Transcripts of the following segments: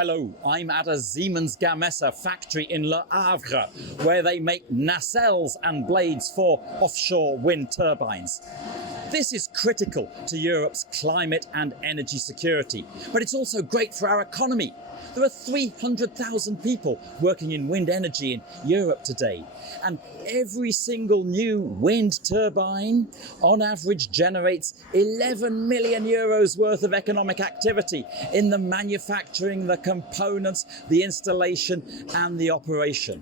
Hello, I'm at a Siemens Gamesa factory in Le Havre, where they make nacelles and blades for offshore wind turbines. This is critical to Europe's climate and energy security, but it's also great for our economy. There are 300,000 people working in wind energy in Europe today, and every single new wind turbine on average generates 11 million euros worth of economic activity in the manufacturing, the components, the installation and the operation.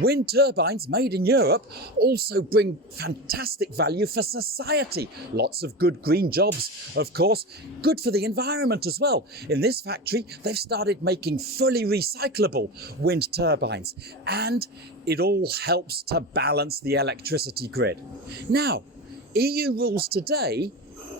Wind turbines made in Europe also bring fantastic value for society. Lots of good green jobs, of course, good for the environment as well. In this factory, they've started making fully recyclable wind turbines, and it all helps to balance the electricity grid. Now, EU rules today,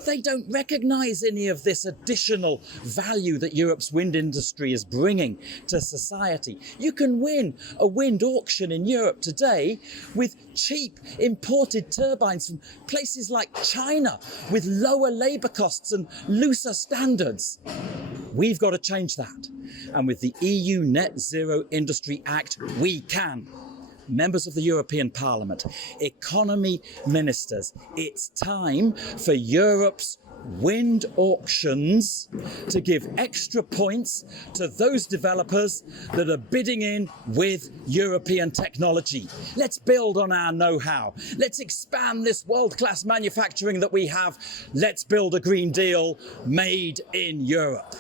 they don't recognise any of this additional value that Europe's wind industry is bringing to society. You can win a wind auction in Europe today with cheap imported turbines from places like China with lower labour costs and looser standards. We've got to change that. And with the EU Net Zero Industry Act, we can. Members of the European Parliament, economy ministers, it's time for Europe's wind auctions to give extra points to those developers that are bidding in with European technology. Let's build on our know-how. Let's expand this world-class manufacturing that we have. Let's build a Green Deal made in Europe.